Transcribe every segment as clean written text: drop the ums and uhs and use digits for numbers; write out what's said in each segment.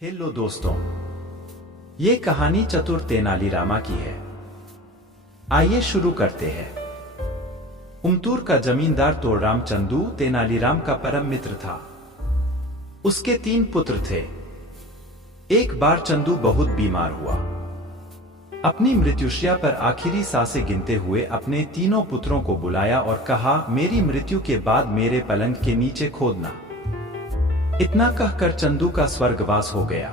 Hello दोस्तों, ये कहानी चतुर तेनालीरामा की है। आइए शुरू करते हैं। उमतूर का जमींदार तोड़राम चंदू तेनालीराम का परम मित्र था। उसके 3 पुत्र थे। एक बार चंदू बहुत बीमार हुआ। अपनी मृत्युशैया पर आखिरी सांसें गिनते हुए अपने तीनों पुत्रों को बुलाया और कहा, मेरी मृत्यु के बाद मेरे पलंग के नीचे खोदना। इतना कहकर चंदू का स्वर्गवास हो गया।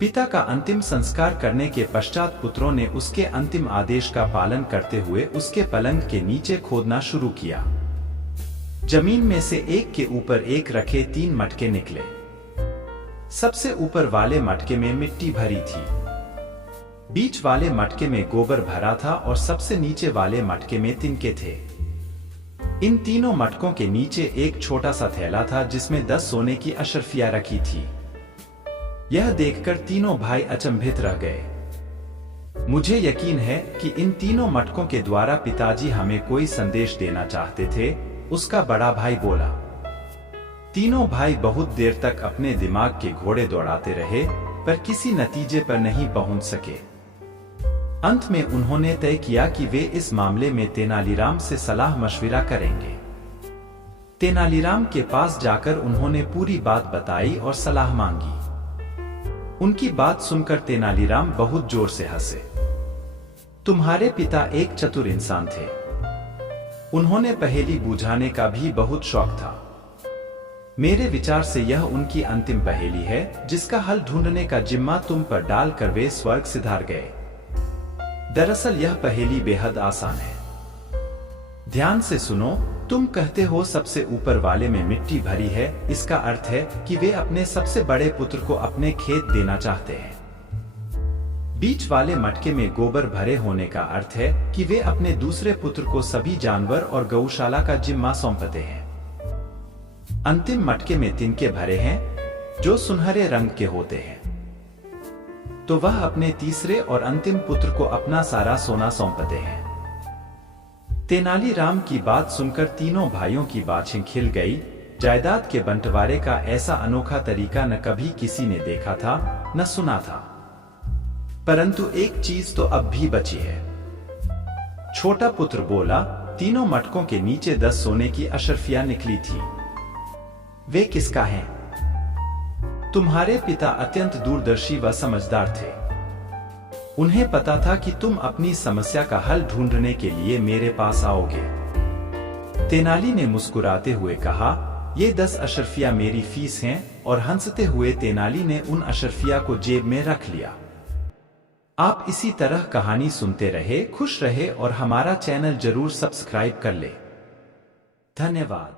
पिता का अंतिम संस्कार करने के पश्चात पुत्रों ने उसके अंतिम आदेश का पालन करते हुए उसके पलंग के नीचे खोदना शुरू किया। जमीन में से एक के ऊपर एक रखे 3 मटके निकले। सबसे ऊपर वाले मटके में मिट्टी भरी थी, बीच वाले मटके में गोबर भरा था और सबसे नीचे वाले मटके में तिनके थे। इन तीनों मटकों के नीचे एक छोटा सा थैला था जिसमें 10 सोने की अशर्फियां रखी थी। यह देखकर तीनों भाई अचंभित रह गए। मुझे यकीन है कि इन तीनों मटकों के द्वारा पिताजी हमें कोई संदेश देना चाहते थे, उसका बड़ा भाई बोला। तीनों भाई बहुत देर तक अपने दिमाग के घोड़े दौड़ाते रहे, पर किसी नतीजे पर नहीं पहुंच सके। अंत में उन्होंने तय किया कि वे इस मामले में तेनालीराम से सलाह मशविरा करेंगे। तेनालीराम के पास जाकर उन्होंने पूरी बात बताई और सलाह मांगी। उनकी बात सुनकर तेनालीराम बहुत जोर से हंसे। तुम्हारे पिता एक चतुर इंसान थे। उन्होंने पहेली बुझाने का भी बहुत शौक था। मेरे विचार से यह उनकी अंतिम पहेली है जिसका हल ढूंढने का जिम्मा तुम पर डालकर वे स्वर्ग सिधार गए। दरअसल यह पहेली बेहद आसान है। ध्यान से सुनो। तुम कहते हो सबसे ऊपर वाले में मिट्टी भरी है, इसका अर्थ है कि वे अपने सबसे बड़े पुत्र को अपने खेत देना चाहते हैं। बीच वाले मटके में गोबर भरे होने का अर्थ है कि वे अपने दूसरे पुत्र को सभी जानवर और गौशाला का जिम्मा सौंपते हैं। अंतिम मटके में तिनके भरे हैं जो सुनहरे रंग के होते हैं, तो वह अपने तीसरे और अंतिम पुत्र को अपना सारा सोना सौंपते हैं। तेनालीराम की बात सुनकर तीनों भाइयों की बाछें खिल गई। जायदाद के बंटवारे का ऐसा अनोखा तरीका न कभी किसी ने देखा था, न सुना था। परंतु एक चीज तो अब भी बची है। छोटा पुत्र बोला, तीनों मटकों के नीचे 10 सोने की अशर्फियां निकली थी। वे किसका हैं? तुम्हारे पिता अत्यंत दूरदर्शी व समझदार थे। उन्हें पता था कि तुम अपनी समस्या का हल ढूंढने के लिए मेरे पास आओगे। तेनाली ने मुस्कुराते हुए कहा, ये 10 अशर्फियां मेरी फीस हैं, और हंसते हुए तेनाली ने उन अशर्फियां को जेब में रख लिया। आप इसी तरह कहानी सुनते रहे, खुश रहे और हमारा चैनल जरूर सब्सक्राइब कर ले। धन्यवाद।